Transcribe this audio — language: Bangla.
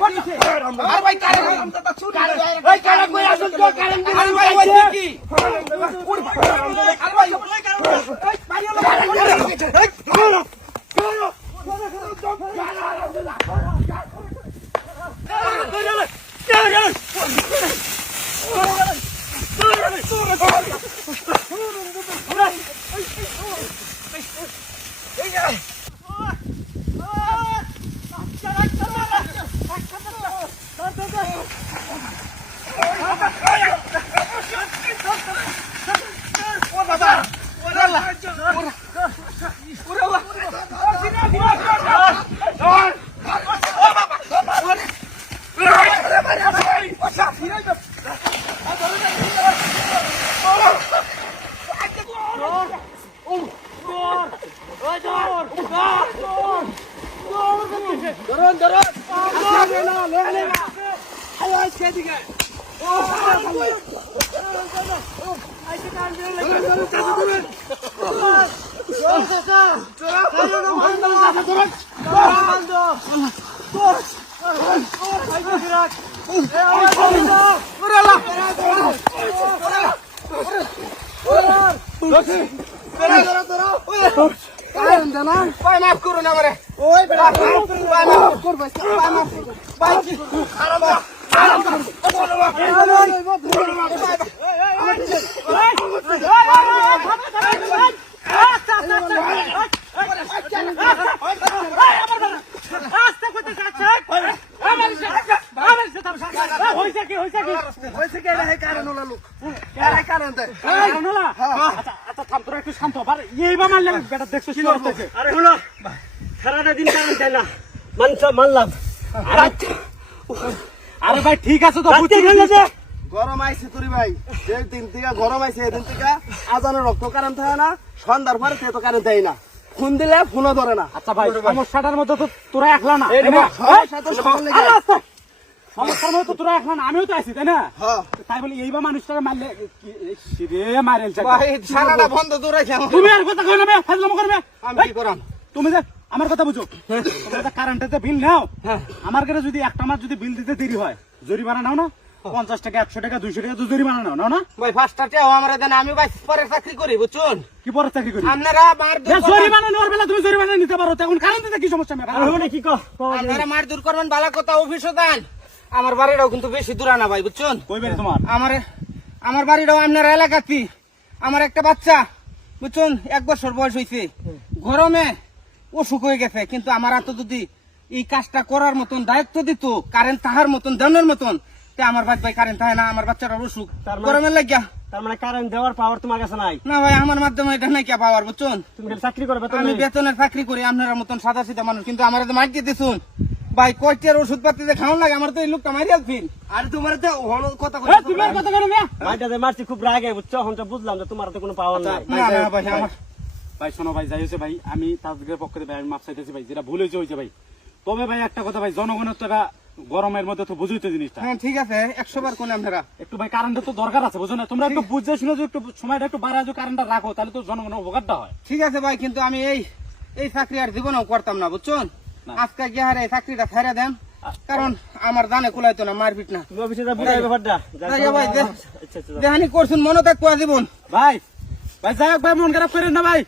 ভাই কারেন্ট ভাই কারেন্ট কই আসুন তো কারেন্ট আরে ভাই ওই কি আরে ভাই মাফ করুন আমারে ওই বেটা মাফ করব ভাই কি খারাপ মানলাম আরে ভাই ঠিক আছে তো গরম আইছে তুই ভাই যে দিন থেকে গরম আইছে এদিন থেকে আজানের রক্ত কারণ থাকে না সন্ধ্যার পরে সে তো কারণ দেয় না ফোন দিলে ফোনও ধরে না। আচ্ছা ভাই সমস্যাটার মধ্যে তো তোরা একলা না সমস্যার মধ্যে তো তোরা একলা না আমিও তো আছি তাই না তাই বলি এইবার মানুষটাকে মারলে মারে সারাটা বন্ধ তোরা তুমি আর কথা কইলে ফাজলামো করবে আমি কি করাম তুমি যে আমার কথা বুঝো কারেন্টের যে বিল নাও আমার কাছে যদি একটা মাস যদি বিল দিতে দেরি হয় জরিমানা নাও না 50 টাকা 100 টাকা 200 টাকা জরিমানা নাও না ভাই ফার্স্টটাও আমরা দেন আমি ভাই পরে চাকরি করি বুঝুন কি পরে চাকরি করি আপনারা মার দূর জরিমানা নেওয়ার বেলা তুমি জরিমানা নিতে পারো তখন কারেন্টে কি সমস্যা হবে কি কও আপনারা মার দূর করবেন ভালো কথা অফিসে দেন আমার বাড়িটাও কিন্তু বেশি দূর না ভাই বুঝুন কই বাড়ি তোমার আমার বাড়িটাও আপনার এলাকাতেই আমার একটা বাচ্চা বুঝুন 1 বছর বয়স হইছে গরমে অসুখ হয়ে গেছে কিন্তু আমার হাতে যদি এই কাজটা করার মতন দায়িত্ব দিত কারেন্ট তাহার মতন দেওয়ার মতন আমার ভাই কারেন্ট থাকে না আমার বাচ্চাটার অসুখ গরমের লাগিয়া তার মানে কারেন্ট দেওয়ার পাওয়ার তোমার কাছে নাই না ভাই আমার মাধ্যমে এটা নাই কি পাওয়ার বুঝছেন তুমি চাকরি করবে আমি বেতনের চাকরি করি আপনার মতন সাদা সিধা মানুষ কিন্তু আমার তো মাইর দিতে শুন ভাই কয়টার ওষুধ পাতি যে খাওয়ান লাগে আমার তো এই লোকটা মারি আলফিন আর তোমার তো কথা কই তুমি কথা কই না ভাইটা যে মারছি খুব রাগে বুঝছো এখন তো বুঝলাম যে তোমার তো কোনো পাওয়ার নাই না না ভাই আমার ভাই শোনো ভাই যাই হয়েছে ভাই আমি তাদের পক্ষ থেকে মাপ চাইতেছি ভাই যেটা ভুল হয়েছে ভাই তবে ভাই একটা কথা ভাই জনগণের তো গরমের মধ্যে তো বুঝুই তো জিনিসটা হ্যাঁ ঠিক আছে 100 বার কোন আপনারা একটু ভাই কারেন্টের তো দরকার আছে বুঝো না তোমরা একটু বুঝে শুনে একটু সময়টা একটু বাড়ায় যে কারেন্টটা রাখো তাহলে তো জনগণের উপকারটা হয় ঠিক আছে ভাই কিন্তু আমি এই চাকরি আর জীবনেও করতাম না বুঝছেন আজকে গিয়ে হারে এই চাকরিটা ছেড়ে দেন কারণ আমার জানে কুলাইতো না মারপিট না তুমি অফিসে যা বুঝাই ব্যাপারটা ভাই দেহানি করছুন মনে থাকবো জীবন ভাই ভাই যাই হোক ভাই মন খারাপ করেন না ভাই